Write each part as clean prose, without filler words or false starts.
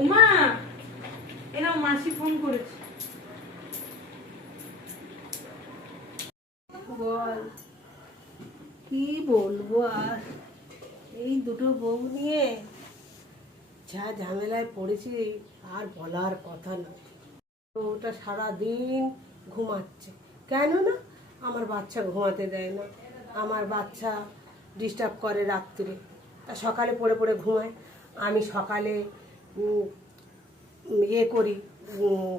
ওমা, এরা মাসি ফোন করেছে। বল, কি বলবো আর, এই দুটো বউ নিয়ে যা ঝামেলায় পড়েছি আর বলার কথা না। ওটা সারাদিন ঘুমাচ্ছে, কেন না আমার বাচ্চা ঘুমাতে দেয় না, আমার বাচ্চা ডিস্টার্ব করে রাত্রে, তা সকালে পড়ে পড়ে ঘুমায়। আমি সকালে ইয়ে করি,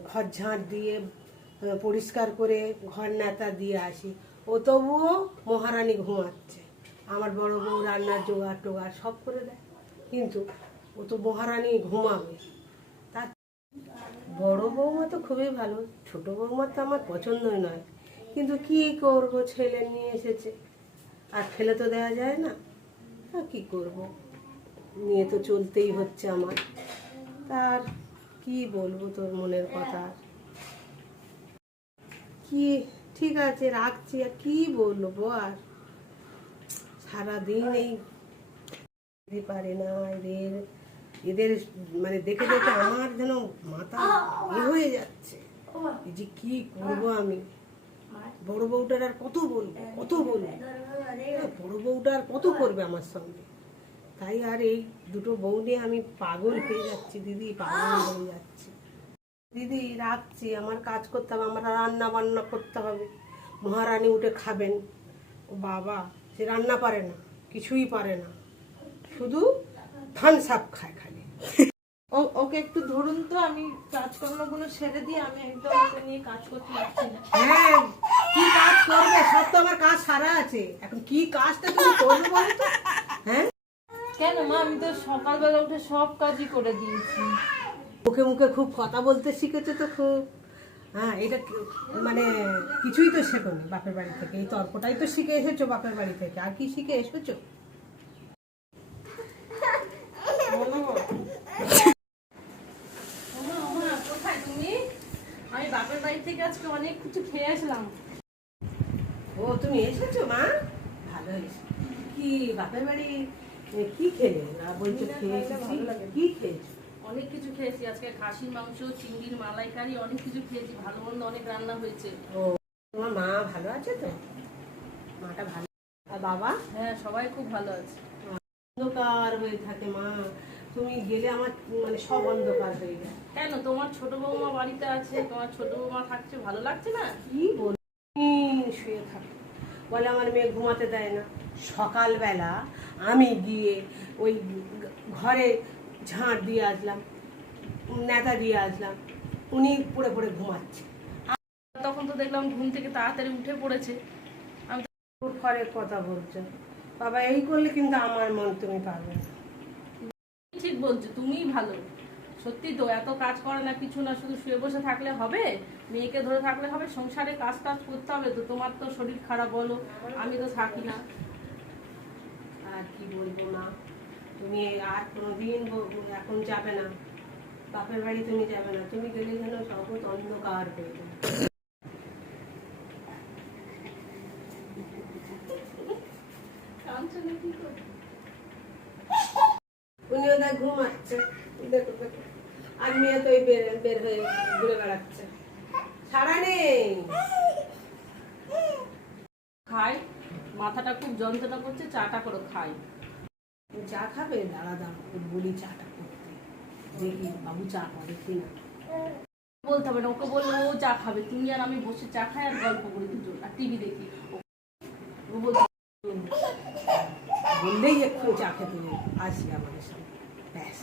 ঘর ঝাঁট দিয়ে পরিষ্কার করে ঘর নেতা দিয়ে আসি, ও তবুও মহারানী ঘুমাচ্ছে। আমার বড় বউ রান্নার জোগাড় টোগাড় সব করে দেয়, কিন্তু ও তো মহারানী ঘুমাবে। তার বড় বৌমা তো খুবই ভালো, ছোট বৌমা তো আমার পছন্দই নয়, কিন্তু কি করব, ছেলে নিয়ে এসেছে আর ফেলে তো দেওয়া যায় না। কি করব, নিয়ে তো চলতেই হচ্ছে আমার। তার কি বলবো তোর মনের কথা, কি ঠিক আছে রাখছি, আর কি বলবো আর, সারাদিন এই পারে না এদের এদের মানে দেখে দেখে আমার যেন মাথা হয়ে যাচ্ছে, যে কি করবো আমি। বড় বউটার আর কত বলবো, বড় বউটা আর কত করবে আমার সঙ্গে। তাই আর এই দুটো বউ নিয়ে আমি পাগল হয়ে যাচ্ছি দিদি, পাগল হয়ে যাচ্ছি দিদি। রাখছি, আমার কাজ করতে হবে, আমার রান্না বান্না করতে হবে। মহারানী উঠে খাবেন, ও বাবা সে রান্না পারে না, কিছুই পারে না, শুধু ধান সাপ খায় খালি। ওকে একটু ধরুন তো, আমি কাজকর্মগুলো সেরে দিয়ে আমি একদম ওকে নিয়ে কাজ করতে পারছি না। হ্যাঁ, কি কাজ করবে, সব তো আমার কাজ সারা আছে, এখন কি কাজটা তুমি করবে বলো তো? হ্যাঁ, কেন মা, আমি তো সকালবেলা উঠে সব কাজই করে দিয়েছি। মুখে মুখে খুব কথা বলতে শিখেছে তো খুব। হ্যাঁ, এটা মানে কিছুই তো শেখোনি বাপের বাড়ি থেকে, এই তর্কটাই তো শিখে এসেছো বাপের বাড়ি থেকে, আর কি শিখে এসেছো? কোথায় তুমি? আমি বাপের বাড়ি থেকে আজকে অনেক কিছু খেয়ে আসলাম। ও তুমি এসেছো মা, ভালো হয়েছে। কি বাপের বাড়ি কি খেলে বলছো? খেয়েছি, কি খেয়েছো? অনেক কিছু খেয়েছি আজকে, খাসির মাংস, চিংড়ির মালাইকারি, অনেক কিছু খেয়েছি, ভালো মন্দ অনেক রান্না হয়েছে। ও, তোমার মা ভালো আছে তো? মাটা ভালো, আর বাবা? হ্যাঁ, সবাই খুব ভালো আছে। অন্ধকার হয়ে থাকে মা, তুমি গেলে আমার মানে সব অন্ধকার হয়ে যায়। কেন, তোমার ছোট বৌমা বাড়িতে আছে, তোমার ছোট বৌমা থাকছে, ভালো লাগছে না? কি বলি, শুয়ে থাকে, বলে আমার মেয়ে ঘুমাতে দেয় না। সকালবেলা আমি গিয়ে ওই ঘরে ঝাঁট দিয়ে আসলাম, নেতা দিয়ে আসলাম, উনি পড়ে পড়ে ঘুমাচ্ছে। তখন তো দেখলাম ঘুম থেকে তাড়াতাড়ি উঠে পড়েছে। আমি তো ঘরের কথা বলছো বাবা, এই করলে কিন্তু আমার মন তুমি পাবে না। ঠিক বলছো, তুমিই ভালো। সত্যি তো, এত কাজ করে না, কিছু না, শুধু শুয়ে বসে থাকলে হবে? মেয়েকে ধরে থাকলে হবে? সংসারে কাজ টাজ করতে হবে তো। তোমার তো শরীর খারাপ, বলো, আমি তো থাকি না। আর কি বলবো মা, তুমি আর কোনোদিন এখন যাবে না বাপের বাড়ি, তুমি যাবে না, তুমি গেলে যেন জগৎ অন্ধকার হয়ে যাবে। উনি ওদের ঘুমাচ্ছে, দেখো দেখো, আর মেয়ে তো বের হয়ে ঘুরে বেড়াচ্ছে, সারা নেই। খাই, মাথাটা খুব যন্ত্রণা করছে, চাটা করে খাই। চা খাবে? দাঁড়া দাঁড়া বলি চাটা করতে, দেখি বাবু চা করে কিনা। বলতে হবে না, ওকে বললে ও চা খাবে, তুমি আর আমি বসে চা খাই আর গল্প করি দুজন, আর টিভি দেখি। ও বলতে বললেই এক্ষুনি চা খেতে আসি আমাদের সাথে, ব্যাস।